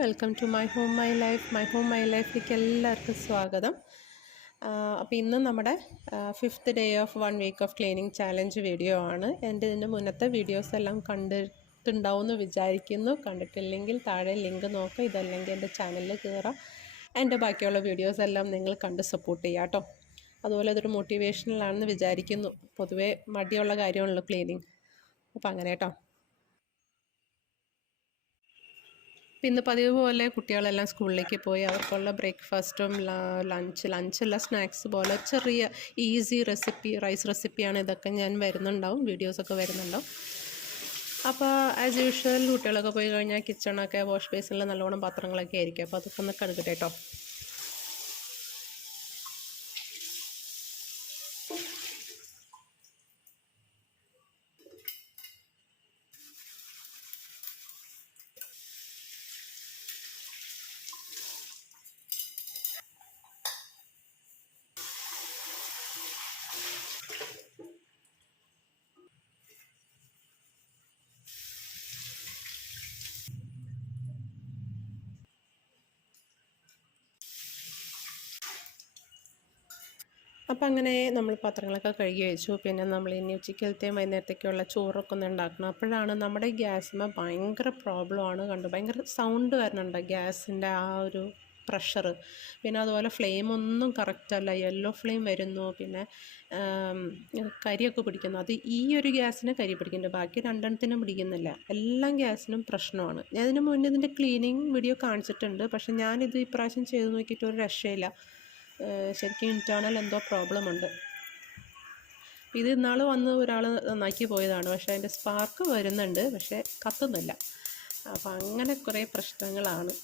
Welcome to my home my life. My home മൈ ലൈഫിലേക്ക് എല്ലാവർക്കും സ്വാഗതം. അപ്പോൾ ഇന്ന് നമ്മുടെ 5th day of 1 week of cleaning challenge video ആണ്. എൻ്റെ ഇതിൻ്റെ മുന്നത്തെ വീഡിയോസ് എല്ലാം കണ്ടിട്ടുണ്ടാവുമെന്ന് വിചാരിക്കുന്നു. കണ്ടിട്ടില്ലെങ്കിൽ താഴെ ലിങ്ക് നോക്കുക, ഇതല്ലെങ്കിൽ എൻ്റെ ചാനലിൽ കയറാം. എൻ്റെ ബാക്കിയുള്ള വീഡിയോസ് എല്ലാം നിങ്ങൾ കണ്ട് സപ്പോർട്ട് ചെയ്യാം കേട്ടോ. അതുപോലെ അതൊരു മോട്ടിവേഷണലാണെന്ന് വിചാരിക്കുന്നു. പൊതുവേ മടിയുള്ള കാര്യമാണല്ലോ ക്ലീനിങ്. അപ്പോൾ അങ്ങനെ കേട്ടോ. ഇന്ന് പതിവ് പോലെ കുട്ടികളെല്ലാം സ്കൂളിലേക്ക് പോയി അവർക്കുള്ള ബ്രേക്ക്ഫാസ്റ്റും ലഞ്ചല്ല സ്നാക്സ് പോലെ ചെറിയ ഈസി റെസിപ്പി, റൈസ് റെസിപ്പിയാണ്. ഇതൊക്കെ ഞാൻ വരുന്നുണ്ടാവും, വീഡിയോസൊക്കെ വരുന്നുണ്ടാവും. അപ്പോൾ ആസ് യൂഷ്വൽ കുട്ടികളൊക്കെ പോയി കഴിഞ്ഞാൽ കിച്ചണൊക്കെ വാഷ് ബേസിനിൽ നല്ലോണം പാത്രങ്ങളൊക്കെ ആയിരിക്കും. അപ്പോൾ അതൊക്കെ ഒന്ന് കഴുകട്ടെ കേട്ടോ. അപ്പം അങ്ങനെ നമ്മൾ പാത്രങ്ങളൊക്കെ കഴുകി വെച്ചു. പിന്നെ നമ്മൾ ഇനി ഉച്ചക്കലത്തെയും വൈകുന്നേരത്തേക്കുള്ള ചോറൊക്കെ ഒന്ന് ഉണ്ടാക്കണം. അപ്പോഴാണ് നമ്മുടെ ഗ്യാസിന് ഭയങ്കര പ്രോബ്ലമാണ് ഭയങ്കര സൗണ്ട് വരുന്നുണ്ട് ഗ്യാസിൻ്റെ ആ ഒരു പ്രഷർ. പിന്നെ അതുപോലെ ഫ്ലെയിം ഒന്നും കറക്റ്റല്ല, യെല്ലോ ഫ്ലെയിം വരുന്നു. പിന്നെ കരിയൊക്കെ പിടിക്കുന്നു. അത് ഈ ഒരു ഗ്യാസിന് കരി പിടിക്കുന്നുണ്ട്, ബാക്കി രണ്ടെണ്ണത്തിനും പിടിക്കുന്നില്ല. എല്ലാം ഗ്യാസിനും പ്രശ്നമാണ്. ഞാൻ ഇതിന് മുന്നേ ഇതിൻ്റെ ക്ലീനിങ് വീഡിയോ കാണിച്ചിട്ടുണ്ട്, പക്ഷെ ഞാനിത് ഇപ്രാവശ്യം ചെയ്ത് നോക്കിയിട്ട് ഒരു രക്ഷയില്ല. ശരിക്കും ഇൻറ്റേർണൽ എന്തോ പ്രോബ്ലം ഉണ്ട്. ഇത് ഇന്നാൾ വന്ന് ഒരാൾ നന്നാക്കി പോയതാണ്, പക്ഷേ അതിൻ്റെ സ്പാർക്ക് വരുന്നുണ്ട്, പക്ഷേ കത്തുന്നില്ല. അപ്പം അങ്ങനെ കുറേ പ്രശ്നങ്ങളാണ്.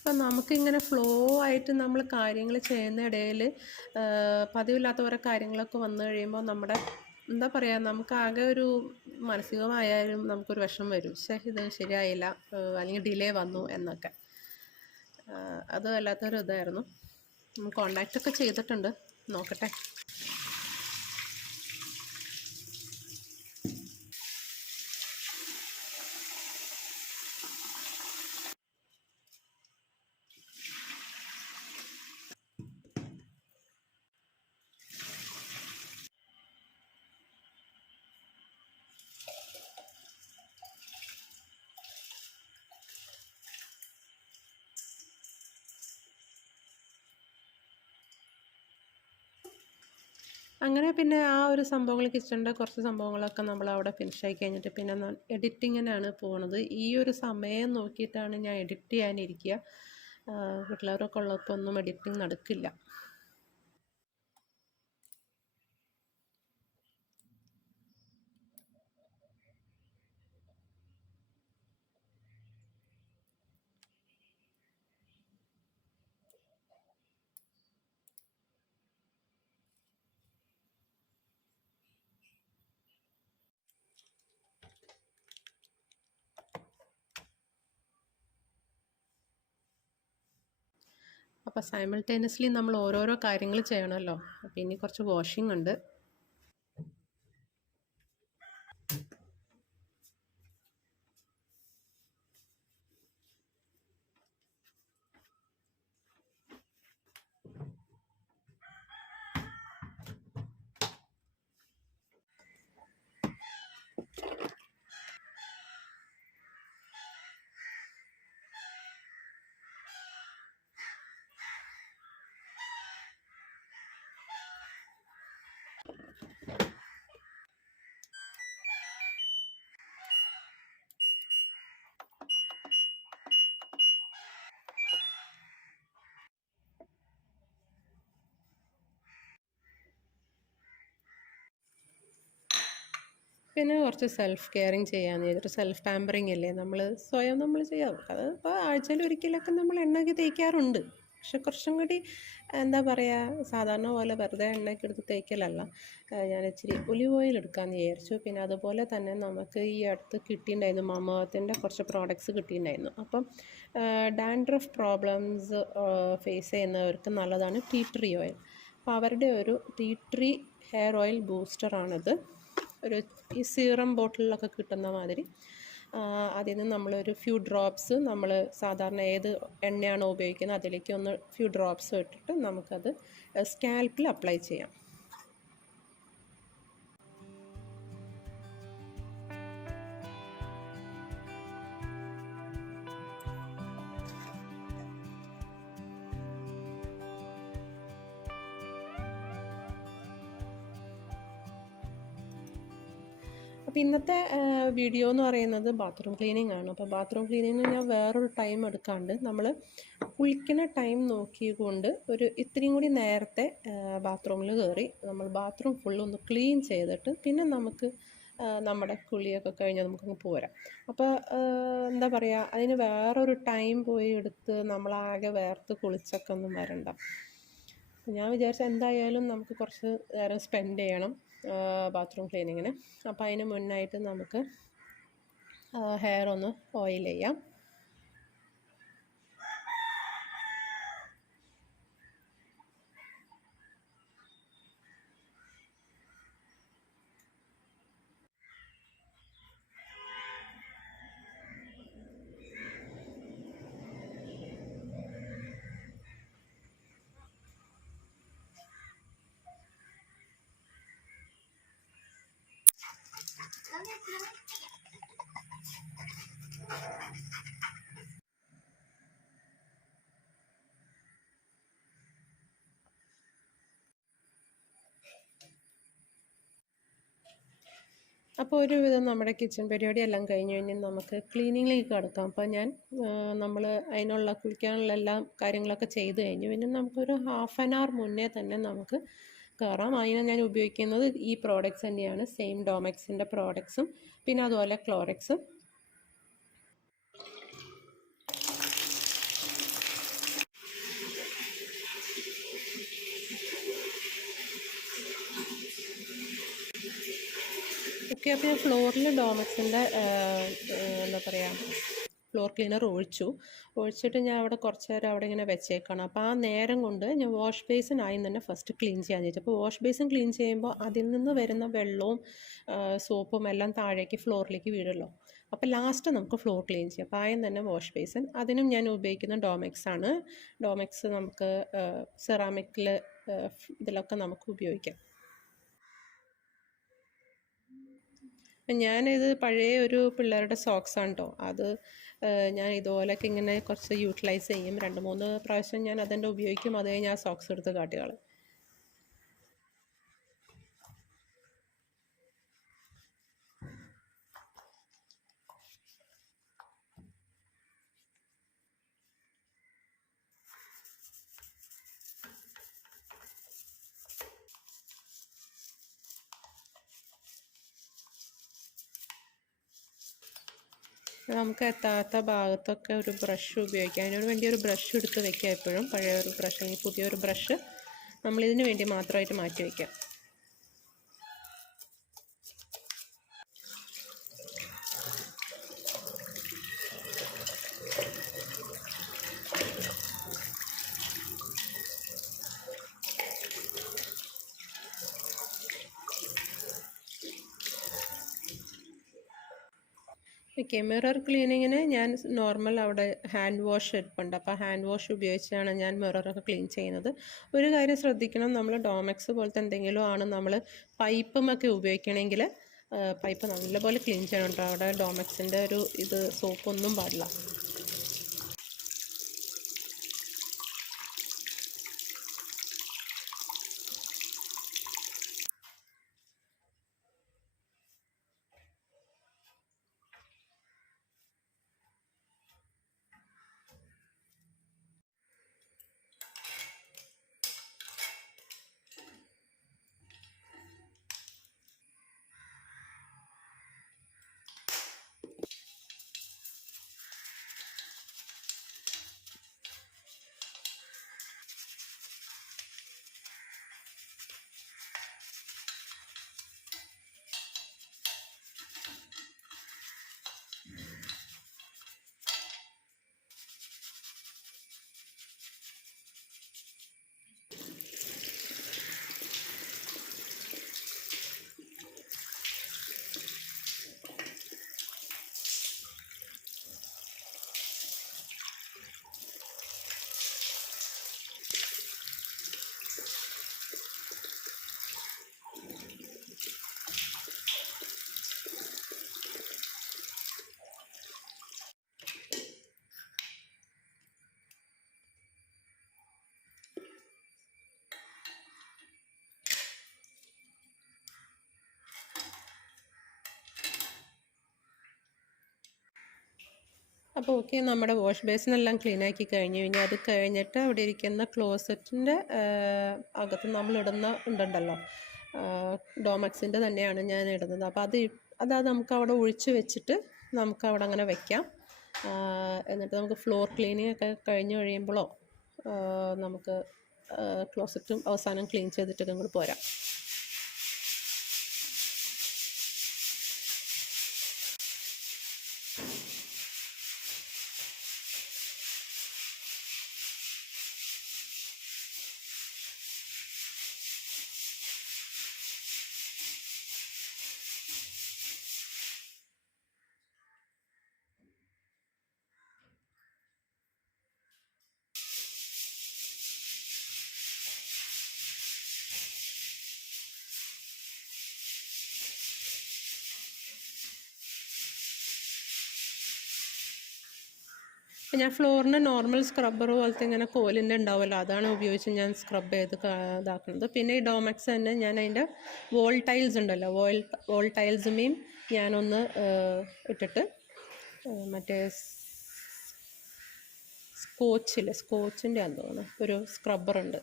അപ്പം നമുക്കിങ്ങനെ ഫ്ലോ ആയിട്ട് നമ്മൾ കാര്യങ്ങൾ ചെയ്യുന്ന ഇടയിൽ പതിവില്ലാത്ത ഓരോ കാര്യങ്ങളൊക്കെ വന്നു കഴിയുമ്പോൾ നമ്മുടെ എന്താ പറയുക, നമുക്കാകെ ഒരു മാനസികമായാലും നമുക്കൊരു വിഷമം വരും. ഇത് ശരിയായില്ല, അല്ലെങ്കിൽ ഡിലേ വന്നു എന്നൊക്കെ. അത് വല്ലാത്തൊരു ഇതായിരുന്നു. കോണ്ടാക്റ്റൊക്കെ ചെയ്തിട്ടുണ്ട്, നോക്കട്ടെ. അങ്ങനെ പിന്നെ ആ ഒരു സംഭവങ്ങൾ, കിച്ചണിൻ്റെ കുറച്ച് സംഭവങ്ങളൊക്കെ നമ്മൾ അവിടെ ഫിനിഷായി കഴിഞ്ഞിട്ട് പിന്നെ എഡിറ്റിങ്ങിനാണ് പോണത്. ഈ ഒരു സമയം നോക്കിയിട്ടാണ് ഞാൻ എഡിറ്റ് ചെയ്യാനിരിക്കുക. പിള്ളേരൊക്കെ ഉള്ളപ്പോൾ ഒന്നും എഡിറ്റിംഗ് നടക്കില്ല. അപ്പോൾ സൈമിൾട്ടേനിയസ്ലി നമ്മൾ ഓരോരോ കാര്യങ്ങൾ ചെയ്യണമല്ലോ. അപ്പോൾ ഇനി കുറച്ച് വാഷിംഗ് ഉണ്ട്. പിന്നെ കുറച്ച് സെൽഫ് കെയറിങ് ചെയ്യാമെന്ന് ചെയ്തിട്ട്, സെൽഫ് പാമ്പറിങ് അല്ലേ, നമ്മൾ സ്വയം നമ്മൾ ചെയ്യാം. അത് ഇപ്പോൾ ആഴ്ചയിൽ ഒരിക്കലൊക്കെ നമ്മൾ എണ്ണയൊക്കെ തേക്കാറുണ്ട്. പക്ഷെ കുറച്ചും കൂടി എന്താ പറയുക, സാധാരണ പോലെ വെറുതെ എണ്ണയൊക്കെ എടുത്ത് തേക്കലല്ല. ഞാൻ ഇച്ചിരി ഒലിവ് ഓയിൽ എടുക്കാമെന്ന് വിചാരിച്ചു. പിന്നെ അതുപോലെ തന്നെ നമുക്ക് ഈ അടുത്ത് കിട്ടിയിട്ടുണ്ടായിരുന്നു, മാമഅർത്തിൻ്റെ കുറച്ച് പ്രോഡക്റ്റ്സ് കിട്ടിയിട്ടുണ്ടായിരുന്നു. അപ്പം ഡാൻഡ്രഫ് പ്രോബ്ലംസ് ഫേസ് ചെയ്യുന്നവർക്ക് നല്ലതാണ് ടീ ട്രീ ഓയിൽ. അപ്പോൾ അവരുടെ ഒരു ടീ ട്രീ ഹെയർ ഓയിൽ ബൂസ്റ്ററാണിത്. ഒരു ഈ സീറം ബോട്ടിലൊക്കെ കിട്ടുന്ന മാതിരി. അതിൽ നിന്ന് നമ്മളൊരു ഫ്യൂ ഡ്രോപ്സ്, നമ്മൾ സാധാരണ ഏത് എണ്ണയാണോ ഉപയോഗിക്കുന്നത് അതിലേക്ക് ഒന്ന് ഫ്യൂ ഡ്രോപ്സ് ഇട്ടിട്ട് നമുക്കത് സ്കാൽപ്പിൽ അപ്ലൈ ചെയ്യാം. അപ്പോൾ ഇന്നത്തെ വീഡിയോ എന്ന് പറയുന്നത് ബാത്റൂം ക്ലീനിങ് ആണ്. അപ്പോൾ ബാത്റൂം ക്ലീനിങ്ങിന് ഞാൻ വേറൊരു ടൈം എടുക്കാണ്ട് നമ്മൾ കുളിക്കുന്ന ടൈം നോക്കിക്കൊണ്ട് ഒരു ഇത്രയും കൂടി നേരത്തെ ബാത്റൂമിൽ കയറി നമ്മൾ ബാത്റൂം ഫുള്ളൊന്ന് ക്ലീൻ ചെയ്തിട്ട് പിന്നെ നമുക്ക് നമ്മുടെ കുളിയൊക്കെ കഴിഞ്ഞ് നമുക്കങ്ങ് പോരാം. അപ്പോൾ എന്താ പറയുക, അതിന് വേറൊരു ടൈം പോയി എടുത്ത് നമ്മളാകെ വേർത്ത് കുളിച്ചൊക്കെ ഒന്നും വരണ്ട. ഞാൻ വിചാരിച്ച എന്തായാലും നമുക്ക് കുറച്ച് നേരം സ്പെൻഡ് ചെയ്യണം ബാത്റൂം ക്ലീനിങ്ങിന്. അപ്പോൾ അതിന് മുന്നായിട്ട് നമുക്ക് ഹെയർ ഒന്ന് ഓയിൽ ചെയ്യാം. അപ്പോൾ ഒരുവിധം നമ്മുടെ കിച്ചൺ പരിപാടി എല്ലാം കഴിഞ്ഞ് കഴിഞ്ഞാൽ നമുക്ക് ക്ലീനിങ്ങിലേക്ക് കിടക്കാം. അപ്പോൾ ഞാൻ നമ്മൾ അതിനുള്ള കുളിക്കാനുള്ള എല്ലാ കാര്യങ്ങളൊക്കെ ചെയ്ത് കഴിഞ്ഞു. പിന്നെ നമുക്കൊരു ഹാഫ് ആൻ അവർ മുന്നേ തന്നെ നമുക്ക് കയറാം. അതിന് ഞാൻ ഉപയോഗിക്കുന്നത് ഈ പ്രോഡക്റ്റ്സ് തന്നെയാണ്, സെയിം ഡോമെക്സിൻ്റെ പ്രോഡക്ട്സും പിന്നെ അതുപോലെ ക്ലോറക്സും. ഓക്കെ, അപ്പോൾ ഞാൻ ഫ്ലോറിൽ ഡോമെക്സിൻ്റെ എന്താ പറയുക, ഫ്ലോർ ക്ലീനർ ഒഴിച്ചിട്ട് ഞാൻ അവിടെ കുറച്ച് നേരം അവിടെ ഇങ്ങനെ വെച്ചേക്കണം. അപ്പോൾ ആ നേരം കൊണ്ട് ഞാൻ വാഷ് ബേസിൻ ആയി തന്നെ ഫസ്റ്റ് ക്ലീൻ ചെയ്യാൻ ചോദിച്ചു. അപ്പോൾ വാഷ് ബേസിൻ ക്ലീൻ ചെയ്യുമ്പോൾ അതിൽ നിന്ന് വരുന്ന വെള്ളവും സോപ്പും എല്ലാം താഴേക്ക് ഫ്ലോറിലേക്ക് വീഴുമല്ലോ. അപ്പോൾ ലാസ്റ്റ് നമുക്ക് ഫ്ലോർ ക്ലീൻ ചെയ്യാം. അപ്പോൾ ആദ്യം തന്നെ വാഷ് ബേസിൻ, അതിനും ഞാൻ ഉപയോഗിക്കുന്ന ഡോമെക്സ് ആണ്. ഡോമെക്സ് നമുക്ക് സെറാമിക്കിൽ ഇതിലൊക്കെ നമുക്ക് ഉപയോഗിക്കാം. ഞാനിത് പഴയ ഒരു പിള്ളേരുടെ സോക്സാണ് കേട്ടോ. അത് ഞാൻ ഇതുപോലൊക്കെ ഇങ്ങനെ കുറച്ച് യൂട്ടിലൈസ് ചെയ്യും. 2-3 പ്രാവശ്യം ഞാൻ അതിൻ്റെ ഉപയോഗിക്കും. അത് കഴിഞ്ഞ് ആ സോക്സ് എടുത്ത് കാട്ടികളയും. നമുക്ക് എത്താത്ത ഭാഗത്തൊക്കെ ഒരു ബ്രഷ് ഉപയോഗിക്കാം. അതിനോട് വേണ്ടി ഒരു ബ്രഷ് എടുത്ത് വെക്കുക എപ്പോഴും. പഴയ ഒരു ബ്രഷ് അല്ലെങ്കിൽ പുതിയൊരു ബ്രഷ് നമ്മളിതിന് വേണ്ടി മാത്രമായിട്ട് മാറ്റി വയ്ക്കാം. ഓക്കെ, മിറർ ക്ലീനിങ്ങിന് ഞാൻ നോർമൽ അവിടെ ഹാൻഡ് വാഷ് ഇരിപ്പുണ്ട്. അപ്പോൾ ഹാൻഡ് വാഷ് ഉപയോഗിച്ചാണ് ഞാൻ മിററൊക്കെ ക്ലീൻ ചെയ്യുന്നത്. ഒരു കാര്യം ശ്രദ്ധിക്കണം, നമ്മൾ ഡോമെക്സ് പോലത്തെ എന്തെങ്കിലും ആണ് നമ്മൾ പൈപ്പുമൊക്കെ ഉപയോഗിക്കണമെങ്കിൽ പൈപ്പ് നല്ലപോലെ ക്ലീൻ ചെയ്യണം കേട്ടോ. അവിടെ ഡോമെക്സിൻ്റെ ഒരു സോപ്പൊന്നും പാടില്ല. അപ്പോൾ ഓക്കെ, നമ്മുടെ വാഷ് ബേസിനെല്ലാം ക്ലീൻ ആക്കി കഴിഞ്ഞ് കഴിഞ്ഞാൽ അത് കഴിഞ്ഞിട്ട് അവിടെ ഇരിക്കുന്ന ക്ലോസറ്റിൻ്റെ അകത്ത് നമ്മളിടുന്ന ഉണ്ടല്ലോ, ഡോമക്സിൻ്റെ തന്നെയാണ് ഞാൻ ഇടുന്നത്. അപ്പോൾ അത് നമുക്ക് അവിടെ ഒഴിച്ച് വെച്ചിട്ട് നമുക്ക് അവിടെ അങ്ങനെ വെക്കാം. എന്നിട്ട് നമുക്ക് ഫ്ലോർ ക്ലീനിങ് ഒക്കെ കഴിഞ്ഞ് കഴിയുമ്പോഴോ നമുക്ക് ക്ലോസറ്റും അവസാനം ക്ലീൻ ചെയ്തിട്ടൊക്കെ ഇങ്ങോട്ട് പോരാം. ഞാൻ ഫ്ലോറിന് നോർമൽ സ്ക്രബ്ബർ പോലത്തെ ഇങ്ങനെ കോലിൻ്റെ ഉണ്ടാവുമല്ലോ, അതാണ് ഉപയോഗിച്ച് ഞാൻ സ്ക്രബ് ചെയ്ത് ഇതാക്കുന്നത്. പിന്നെ ഈ ഡോമക്സ് തന്നെ ഞാൻ അതിൻ്റെ വോൾ ടൈൽസ് ഉണ്ടല്ലോ, വോൾ ടൈൽസുമേയും ഞാനൊന്ന് ഇട്ടിട്ട് മറ്റേ സ്കോച്ചിൻ്റെ ആണെന്ന് തോന്നുന്നു ഒരു സ്ക്രബ്ബറുണ്ട്,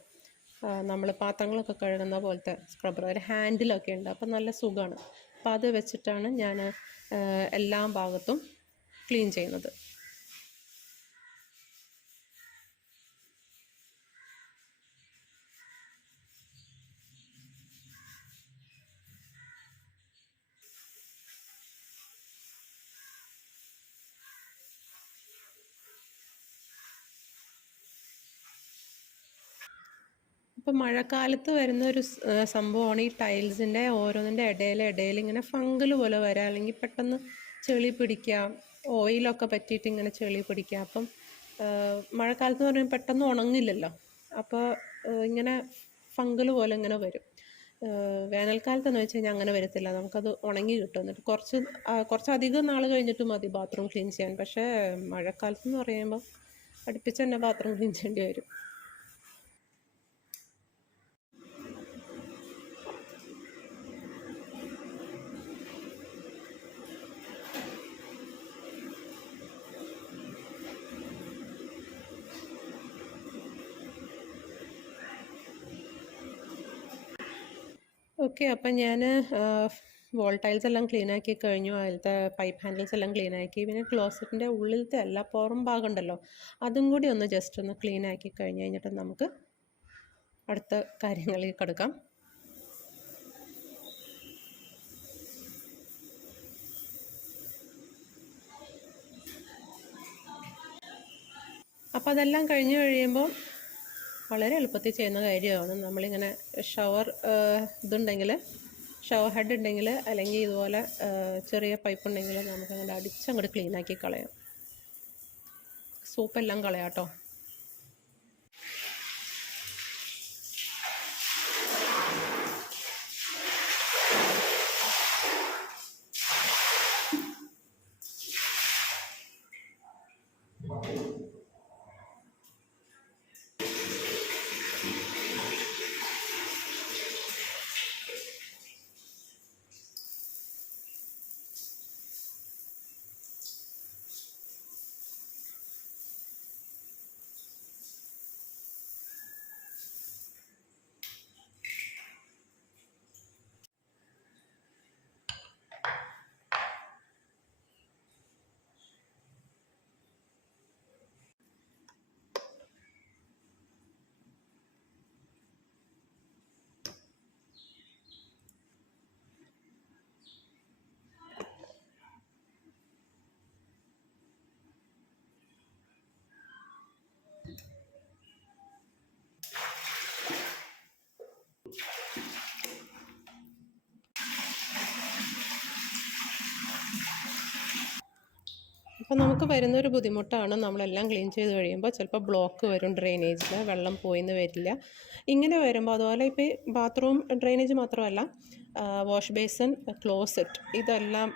നമ്മൾ പാത്രങ്ങളൊക്കെ കഴുകുന്ന പോലത്തെ സ്ക്രബ്ബർ, ഒരു ഹാൻഡിലൊക്കെ ഉണ്ട്. അപ്പം നല്ല സുഖമാണ്. അപ്പം അത് വെച്ചിട്ടാണ് ഞാൻ എല്ലാ ഭാഗത്തും ക്ലീൻ ചെയ്യുന്നത്. ഇപ്പം മഴക്കാലത്ത് വരുന്ന ഒരു സംഭവമാണ് ഈ ടൈൽസിൻ്റെ ഓരോന്നിൻ്റെ ഇടയിൽ ഇങ്ങനെ ഫംഗൽ പോലെ വരാം, അല്ലെങ്കിൽ പെട്ടെന്ന് ചെളി പിടിക്കുക, ഓയിലൊക്കെ പറ്റിയിട്ട് ഇങ്ങനെ ചെളി പിടിക്കുക. അപ്പം മഴക്കാലത്ത് എന്ന് പറയുമ്പോൾ പെട്ടെന്ന് ഉണങ്ങില്ലല്ലോ, അപ്പോൾ ഇങ്ങനെ ഫംഗൽ പോലെ ഇങ്ങനെ വരും. വേനൽക്കാലത്തെന്ന് വെച്ച് കഴിഞ്ഞാൽ അങ്ങനെ വരത്തില്ല, നമുക്കത് ഉണങ്ങി കിട്ടും. എന്നിട്ട് കുറച്ചധികം നാൾ കഴിഞ്ഞിട്ട് മതി ബാത്റൂം ക്ലീൻ ചെയ്യാൻ. പക്ഷേ മഴക്കാലത്ത് എന്ന് പറയുമ്പോൾ അടുപ്പിച്ച് തന്നെ ബാത്റൂം ക്ലീൻ ചെയ്യേണ്ടി വരും. ഓക്കെ, അപ്പം ഞാൻ വോൾ ടൈൽസ് എല്ലാം ക്ലീൻ ആക്കി കഴിഞ്ഞു. അതിലത്തെ പൈപ്പ് ഹാൻഡിൽസ് എല്ലാം ക്ലീൻ ആക്കി. പിന്നെ ക്ലോസറ്റിൻ്റെ ഉള്ളിലത്തെ എല്ലാ പുറം ഭാഗം ഉണ്ടല്ലോ, അതും കൂടി ഒന്ന് ജസ്റ്റ് ഒന്ന് ക്ലീൻ ആക്കി കഴിഞ്ഞ് കഴിഞ്ഞിട്ട് നമുക്ക് അടുത്ത കാര്യങ്ങളിൽ കിടക്കാം. അപ്പോൾ അതെല്ലാം കഴിഞ്ഞ് കഴിയുമ്പോൾ വളരെ എളുപ്പത്തിൽ ചെയ്യുന്ന കാര്യമാണ്. നമ്മളിങ്ങനെ ഷവർ ഷവർ ഹെഡ് ഉണ്ടെങ്കിൽ, അല്ലെങ്കിൽ ഇതുപോലെ ചെറിയ പൈപ്പ് ഉണ്ടെങ്കിൽ നമുക്കങ്ങനെ അടിച്ചങ്ങോട്ട് ക്ലീനാക്കി കളയാം. സോപ്പെല്ലാം കളയാം കേട്ടോ. അപ്പോൾ നമുക്ക് വരുന്നൊരു ബുദ്ധിമുട്ടാണ്, നമ്മളെല്ലാം ക്ലീൻ ചെയ്ത് കഴിയുമ്പോൾ ചിലപ്പോൾ ബ്ലോക്ക് വരും, ഡ്രെയിനേജിൽ വെള്ളം പോയിന്ന് വരില്ല. ഇങ്ങനെ വരുമ്പോൾ, അതുപോലെ ഇപ്പോൾ ബാത്റൂം ഡ്രെയിനേജ് മാത്രമല്ല, വാഷ് ബേസിൻ, ക്ലോസറ്റ്, ഇതെല്ലാം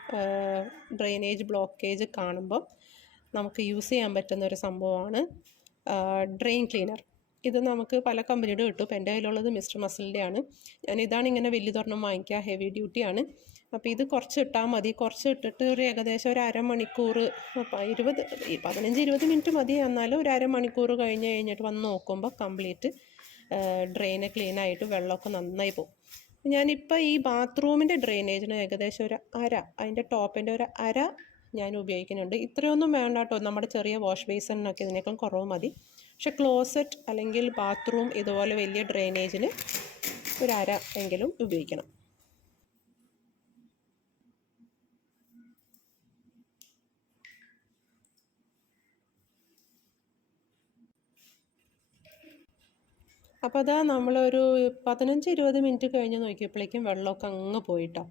ഡ്രെയിനേജ് ബ്ലോക്കേജ് കാണുമ്പോൾ നമുക്ക് യൂസ് ചെയ്യാൻ പറ്റുന്ന ഒരു സംഭവമാണ് ഡ്രെയിൻ ക്ലീനർ. ഇത് നമുക്ക് പല കമ്പനിയുടെ കിട്ടും. ഇപ്പോൾ എൻ്റെ കയ്യിലുള്ളത് മിസ്റ്റർ മസിലിൻ്റെ ആണ്. ഇതാണ് ഇങ്ങനെ വലിയ തൊരെണ്ണം വാങ്ങിക്കുക, ഹെവി ഡ്യൂട്ടിയാണ്. അപ്പോൾ ഇത് കുറച്ച് ഇട്ടാൽ മതി. കുറച്ച് ഇട്ടിട്ട് ഒരു ഏകദേശം ഒരു അരമണിക്കൂർ, 15-20 മിനിറ്റ് മതി. എന്നാലും ഒരു അരമണിക്കൂർ കഴിഞ്ഞിട്ട് വന്ന് നോക്കുമ്പോൾ കംപ്ലീറ്റ് ഡ്രെയിന് ക്ലീനായിട്ട് വെള്ളമൊക്കെ നന്നായി പോകും. ഞാനിപ്പോൾ ഈ ബാത്റൂമിൻ്റെ ഡ്രെയിനേജിന് ഏകദേശം ഒരു അതിൻ്റെ ടോപ്പിൻ്റെ ഒരു ഞാൻ ഉപയോഗിക്കുന്നുണ്ട്. ഇത്രയൊന്നും വേണ്ട കേട്ടോ, നമ്മുടെ ചെറിയ വാഷ് ബേസിനൊക്കെ ഇതിനേക്കാൾ കുറവ് മതി. പക്ഷെ ക്ലോസറ്റ് അല്ലെങ്കിൽ ബാത്റൂം ഇതുപോലെ വലിയ ഡ്രെയിനേജിന് ഒരു എങ്കിലും ഉപയോഗിക്കണം. അപ്പോൾ അതാ നമ്മളൊരു 15-20 മിനിറ്റ് കഴിഞ്ഞ് നോക്കിയപ്പോഴേക്കും വെള്ളമൊക്കെ അങ്ങ് പോയിട്ടോ,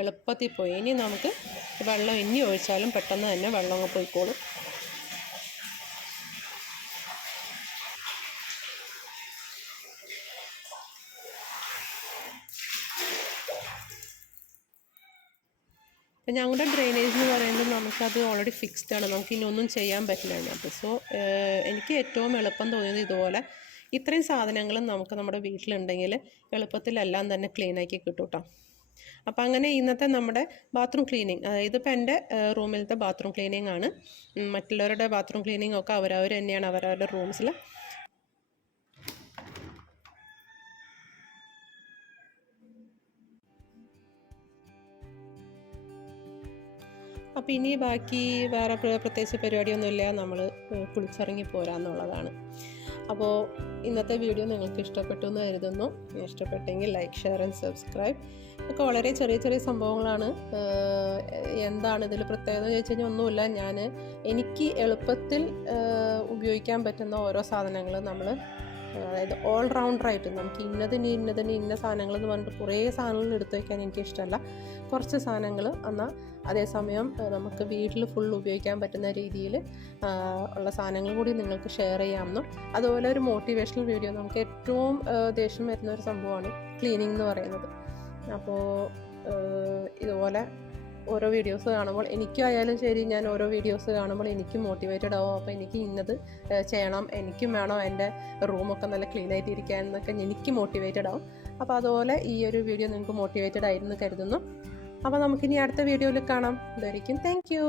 എളുപ്പത്തിൽ പോയി. ഇനി നമുക്ക് വെള്ളം ഇനി ഒഴിച്ചാലും പെട്ടെന്ന് തന്നെ വെള്ളം അങ്ങ് പോയിക്കോളും. ഞങ്ങളുടെ ഡ്രെയിനേജ് എന്ന് പറയുന്നത് നമുക്കത് ഓൾറെഡി ഫിക്സ്ഡ് ആണ്, നമുക്ക് ഇനി ഒന്നും ചെയ്യാൻ പറ്റില്ല അതിനകത്ത്. സോ എനിക്ക് ഏറ്റവും എളുപ്പം തോന്നിയത് ഇതുപോലെ ഇത്രയും സാധനങ്ങളും നമുക്ക് നമ്മുടെ വീട്ടിലുണ്ടെങ്കിൽ എളുപ്പത്തിലെല്ലാം തന്നെ ക്ലീനാക്കി കിട്ടും കേട്ടോ. അപ്പം അങ്ങനെ ഇന്നത്തെ നമ്മുടെ ബാത്റൂം ക്ലീനിങ്, ഇതിപ്പോൾ എൻ്റെ റൂമിലത്തെ ബാത്റൂം ക്ലീനിങ് ആണ്. മറ്റുള്ളവരുടെ ബാത്റൂം ക്ലീനിങ് ഒക്കെ അവരവർ തന്നെയാണ് അവരവരുടെ റൂംസിൽ. അപ്പോൾ ഇനി ബാക്കി വേറെ പ്രത്യേകിച്ച് പരിപാടിയൊന്നുമില്ല, നമ്മൾ കുളിച്ചിറങ്ങി പോരാന്നുള്ളതാണ്. അപ്പോൾ ഇന്നത്തെ വീഡിയോ നിങ്ങൾക്ക് ഇഷ്ടപ്പെട്ടു എന്ന് കരുതുന്നു. ഇഷ്ടപ്പെട്ടെങ്കിൽ ലൈക്ക്, ഷെയർ ആൻഡ് സബ്സ്ക്രൈബ്. ഒക്കെ വളരെ ചെറിയ ചെറിയ സംഭവങ്ങളാണ്. എന്താണ് ഇതിൽ പ്രത്യേകത എന്ന് ചോദിച്ചു കഴിഞ്ഞാൽ ഒന്നുമില്ല. എനിക്ക് എളുപ്പത്തിൽ ഉപയോഗിക്കാൻ പറ്റുന്ന ഓരോ സാധനങ്ങൾ നമ്മൾ, അതായത് ഓൾ റൗണ്ടറായിട്ട് നമുക്ക് ഇന്ന സാധനങ്ങൾ എന്ന് പറഞ്ഞിട്ട് കുറേ സാധനങ്ങൾ എടുത്തു വയ്ക്കാൻ എനിക്കിഷ്ടമല്ല. കുറച്ച് സാധനങ്ങൾ എന്നാൽ അതേസമയം നമുക്ക് വീട്ടിൽ ഫുൾ ഉപയോഗിക്കാൻ പറ്റുന്ന രീതിയിൽ ഉള്ള സാധനങ്ങൾ കൂടി നിങ്ങൾക്ക് ഷെയർ ചെയ്യാമെന്നും. അതുപോലെ ഒരു മോട്ടിവേഷണൽ വീഡിയോ, നമുക്ക് ഏറ്റവും ദേഷ്യം വരുന്ന ഒരു സംഭവമാണ് ക്ലീനിങ് എന്ന് പറയുന്നത്. അപ്പോൾ ഇതുപോലെ ഓരോ വീഡിയോസ് കാണുമ്പോൾ എനിക്കായാലും ശരി, ഞാൻ ഓരോ വീഡിയോസ് കാണുമ്പോൾ എനിക്കും മോട്ടിവേറ്റഡ് ആവും. അപ്പോൾ എനിക്ക് ഇന്നത് ചെയ്യണം, എനിക്കും വേണം എൻ്റെ റൂമൊക്കെ നല്ല ക്ലീൻ ആയിട്ടിരിക്കാൻ എന്നൊക്കെ എനിക്ക് മോട്ടിവേറ്റഡ് ആവും. അപ്പോൾ അതുപോലെ ഈ ഒരു വീഡിയോ നിങ്ങൾക്ക് മോട്ടിവേറ്റഡ് ആയിരുന്നു കരുതുന്നു. അപ്പോൾ നമുക്കിനി അടുത്ത വീഡിയോയിൽ കാണാം. ഇതായിരിക്കും. Thank you.